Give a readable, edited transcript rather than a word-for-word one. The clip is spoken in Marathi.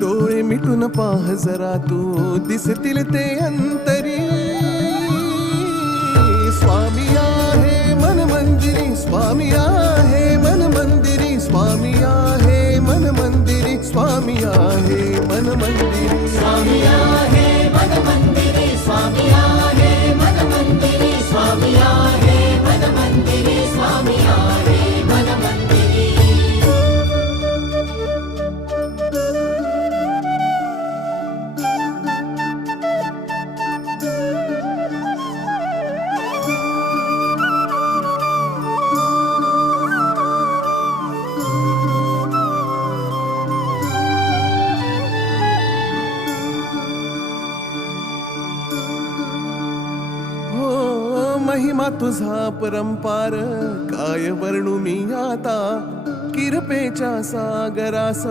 डोळे मिटून पाह जरा तू दिसतील ते अंतरी. स्वामी आहे मन मंदिरी, स्वामी आहे मन मंदिरी, स्वामी आहे मन मंदिरी, स्वामी आहे मन मंदिरी. स्वामी आहे मन मंदिरी, स्वामी आहे मन मंदिरी, स्वामी आहे मन मंदिरी, स्वामी आहे मन मंदिरी. महिमा तुझा परंपार काय वर्णू मी आता. किरपेच्या सागरास